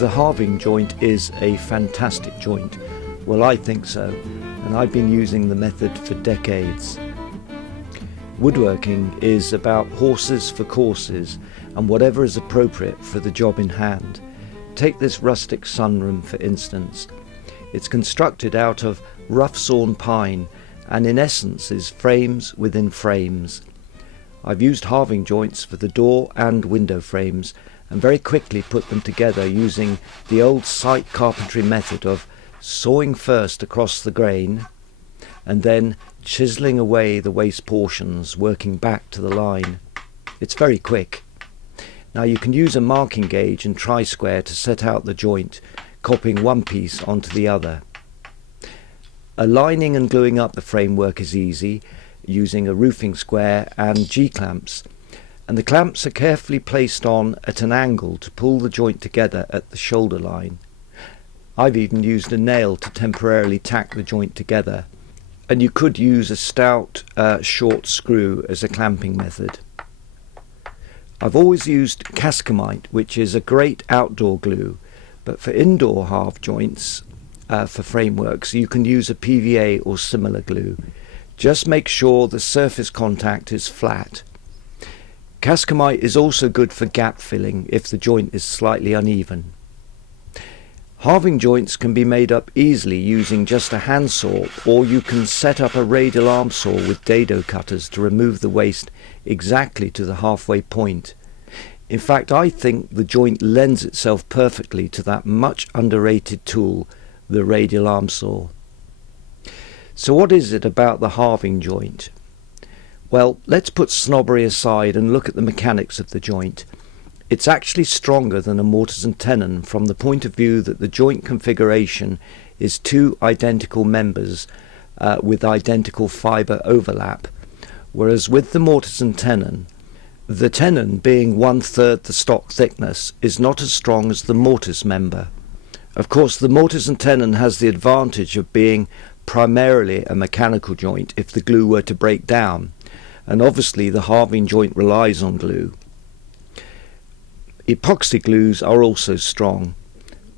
The halving joint is a fantastic joint. Well, I think so, and I've been using the method for decades. Woodworking is about horses for courses and whatever is appropriate for the job in hand. Take this rustic sunroom for instance. It's constructed out of rough sawn pine and in essence is frames within frames. I've used halving joints for the door and window frames and very quickly put them together using the old site carpentry method of sawing first across the grain and then chiselling away the waste portions, working back to the line. It's very quick. Now you can use a marking gauge and tri-square to set out the joint, copying one piece onto the other. Aligning and gluing up the framework is easy, using a roofing square and G-clamps. And the clamps are carefully placed on at an angle to pull the joint together at the shoulder line. I've even used a nail to temporarily tack the joint together, and you could use a stout short screw as a clamping method. I've always used cascamite, which is a great outdoor glue, but for indoor halve joints for frameworks you can use a PVA or similar glue. Just make sure the surface contact is flat. Cascamite is also good for gap filling if the joint is slightly uneven. Halving joints can be made up easily using just a handsaw, or you can set up a radial arm saw with dado cutters to remove the waste exactly to the halfway point. In fact, I think the joint lends itself perfectly to that much underrated tool, the radial arm saw. So what is it about the halving joint? Well, let's put snobbery aside and look at the mechanics of the joint. It's actually stronger than a mortise and tenon from the point of view that the joint configuration is two identical members with identical fibre overlap, whereas with the mortise and tenon, the tenon being 1/3 the stock thickness is not as strong as the mortise member. Of course, the mortise and tenon has the advantage of being primarily a mechanical joint if the glue were to break down, and obviously the halving joint relies on glue. Epoxy glues are also strong.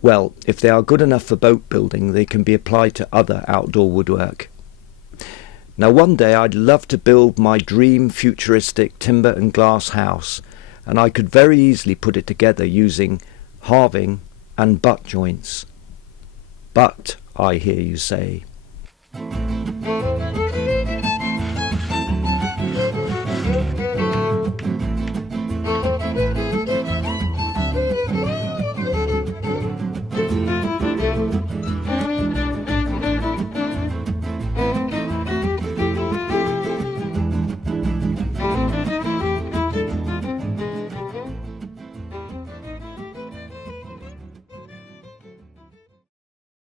Well, if they are good enough for boat building, they can be applied to other outdoor woodwork. Now one day I'd love to build my dream futuristic timber and glass house, and I could very easily put it together using halving and butt joints. But, I hear you say.